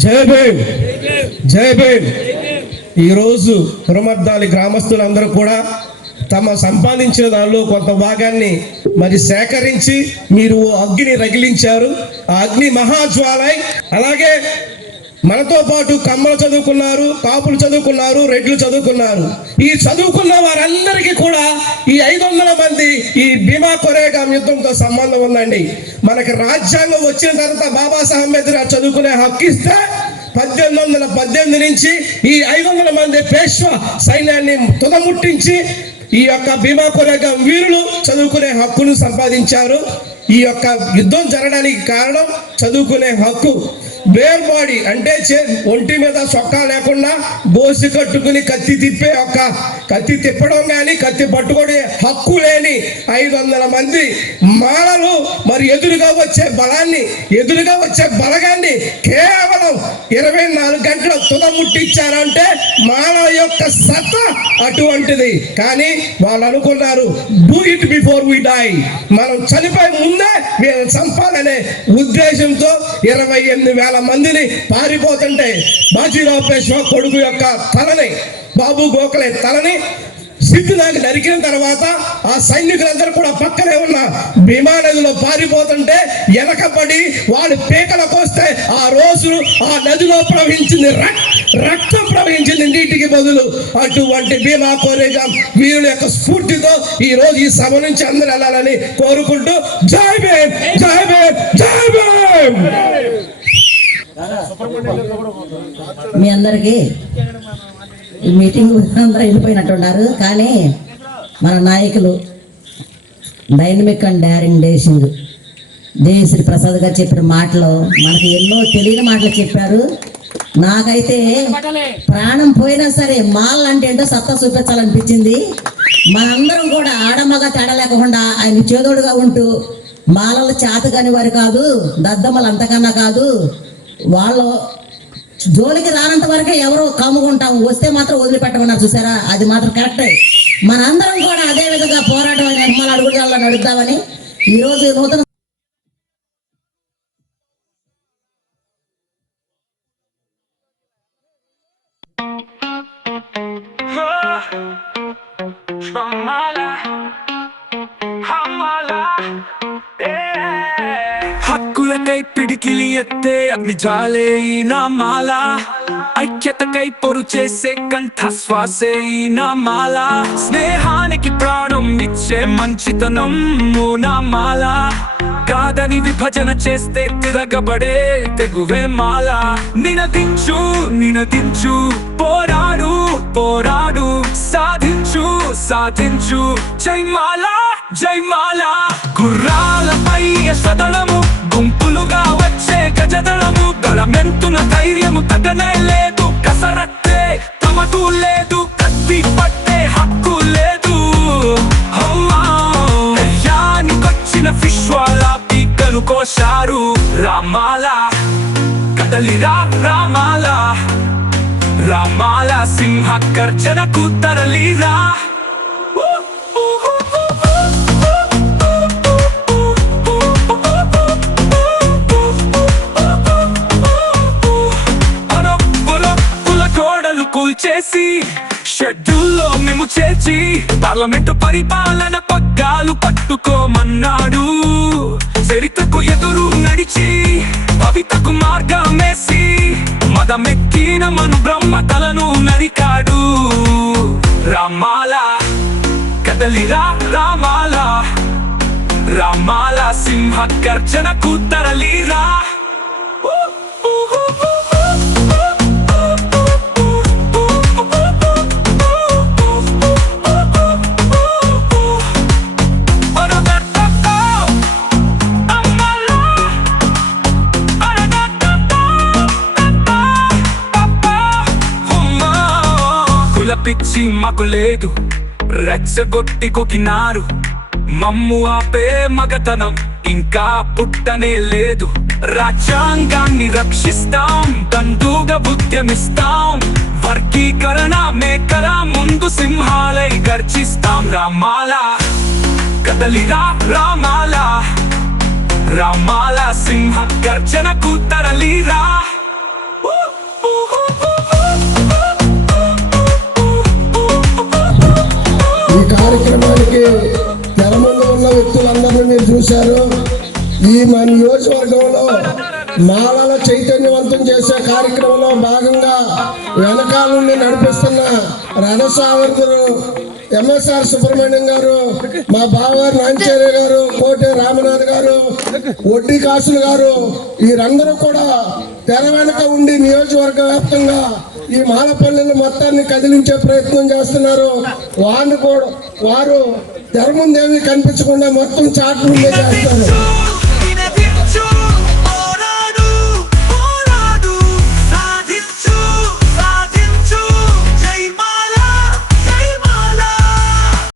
జై భీమ్! జై భీమ్! ఈరోజు పురమర్దాలి గ్రామస్తులందరూ కూడా తమ సంపాదించిన దానిలో కొంత భాగాన్ని మరి సేకరించి మీరు అగ్ని రగిలించారు. ఆ అగ్ని మహాజ్వాలై అలాగే మనతో పాటు కమ్మలు చదువుకున్నారు కాపులు చదువుకున్నారు రెడ్లు చదువుకున్నారు. ఈ చదువుకున్న వారందరికీ కూడా ఈ ఐదు వందల మంది ఈ భీమా కొరేగాం యుద్ధంతో సంబంధం ఉందండి. మనకి రాజ్యాంగం వచ్చిన తర్వాత బాబాసాహెబ్ అంబేద్కర్ చదువుకునే హక్కు ఇస్తే పద్దెనిమిది వందల పద్దెనిమిది నుంచి ఈ ఐదు వందల మంది పేష్వ సైన్యాన్ని తుదముట్టించి ఈ యొక్క భీమా కొరేగాం వీరులు చదువుకునే హక్కును సంపాదించారు. ఈ యొక్క యుద్ధం జరగడానికి కారణం చదువుకునే హక్కు. బేర్ బాడీ అంటే చే- ఒంటి మీద సొక్కా లేకుండా బోసి కట్టుకుని కత్తి తిప్పే ఒక్క కత్తి తిప్పడం కానీ కత్తి పట్టుకునే హక్కు లేని ఐదు వందల మంది మాలలు మరి ఎదురుగా వచ్చే బలాన్ని ఎదురుగా వచ్చే బలగాన్ని కేవలం ఇరవై నాలుగు గంటల తుదముట్టించారంటే మాల యొక్క సత్త అటువంటిది. కానీ వాళ్ళు అనుకున్నారు do it before we die మనం చనిపోయే ముందే వీళ్ళని చంపాలనే ఉద్దేశంతో ఇరవై ఎనిమిది వేల మందిని పారిపోతుంటే బాజీరావు పేష్వా కొడుకు యొక్క తలని బాబు గోఖలే తలని సిద్ధునాకి నరికిన తర్వాత ఆ సైనికులందరూ కూడా పక్కనే ఉన్న భీమా నదిలో పారిపోతుంటే వెనకబడి వాడు పీకలకు వస్తే ఆ రోజు ఆ నదిలో ప్రవహించింది రక్తం ప్రవహించింది నీటికి బదులు. అటువంటి భీమా కోరేగా వీరుల యొక్క స్ఫూర్తితో ఈ రోజు ఈ సభ నుంచి అందరూ వెళ్ళాలని కోరుకుంటూ జై భీమ్ జై భీమ్ జై భీమ్! మీ అందరికీ ఈ మీటింగ్ అందరూ వెళ్ళిపోయినట్టున్నారు. కానీ మన నాయకులు dynamic and daring dashing Devi Sri Prasad గారు చెప్పిన మాటలు మనకి ఎన్నో తెలియని మాటలు చెప్పారు. నాకైతే ప్రాణం పోయినా సరే మాల్ అంటే ఏంటో సత్తా చూపించాలనిపించింది. మనందరం కూడా ఆడమగ తేడా లేకుండా ఆయన చేదోడుగా ఉంటూ మాలలు చేత కాని వారు కాదు దద్దమ్మలు అంతకన్నా కాదు వాళ్ళు జోలికి రానంత వరకే ఎవరు కాముకుంటాము వస్తే మాత్రం వదిలిపెట్టమన్నారు చూసారా? అది మాత్రం కరెక్టే. మనందరం కూడా అదే విధంగా పోరాటం నిర్మాణ అడుగుజాల్లో నడుద్దామని ఈ రోజు From my life. హక్కులకై పిడికిలి ఎత్తే అగ్ని జాలే ఐక్యతకై పొరు చేసే కంఠ శ్వాసే ఈ స్నేహానికి ప్రాణం ఇచ్చే మంచితనం ఓ నామాల కాదని విభజన చేస్తే తిరగబడే తెగువే మాల నినదించు నినదించు పోరాడు పోరాడు సాధించు సాధించు జైమాల జైమాల గుర్రాలపై సదళము గజదళము గళమెంతున ధైర్యము తగ్గనే లేదు కసరత్తే తమకు లేదు కత్తి పట్టే హక్కు లేదు. అమ్మా ఫిష్ విశ్వాల పీకలు కోశారు. రామాల కదలిరా రామాల. రామాల సింహ గర్జనకు తరలిరా. నుంచి పార్లమెంటు పరిపాలన పగ్గాలు పట్టుకోమన్నాడు. చరిత్రకు ఎదురు నడిచి పవితకు మార్గమేసి మదమెక్కిన మను బ్రహ్మ తలను నరికాడు. రామాల కదలిరా రామాల. రామాల సింహ గర్జనకు తరలిరా. పిచ్చి మాకు లేదు. రెచ్చగొట్టి కొకినారు మమ్ము ఆపే మగతనం ఇంకా పుట్టనే లేదు. రాజ్యాంగాన్ని రక్షిస్తాం దండుగా ఉద్యమిస్తాం. వర్గీకరణ మేకల ముందు సింహాలై గర్జిస్తాం. రామాల కదలిరా రామాల. రామాల సింహ గర్జనకు తరలిరా. కార్యక్రమానికి తెర ఉన్న వ్యక్తులందరినీ మీరు చూశారు. ఈ మన నియోజకవర్గంలో మాలల చైతన్యవంతం చేసే కార్యక్రమంలో భాగంగా వెనకాల నుండి నడిపిస్తున్న రణసావర్ధులు ఎంఎస్ఆర్ సుబ్రహ్మణ్యం గారు మా బావ నాంచేరి గారు కోటే రామనాథ్ గారు వడ్డీ కాసులు గారు వీరందరూ కూడా తెర వెనక ఉండి నియోజకవర్గ వ్యాప్తంగా ఈ మాలపల్లెలు మొత్తాన్ని కదిలించే ప్రయత్నం చేస్తున్నారు. వారిని కూడా వారు తెర ముందేమీ కనిపించకుండా మొత్తం చాటు ముందే చేస్తారు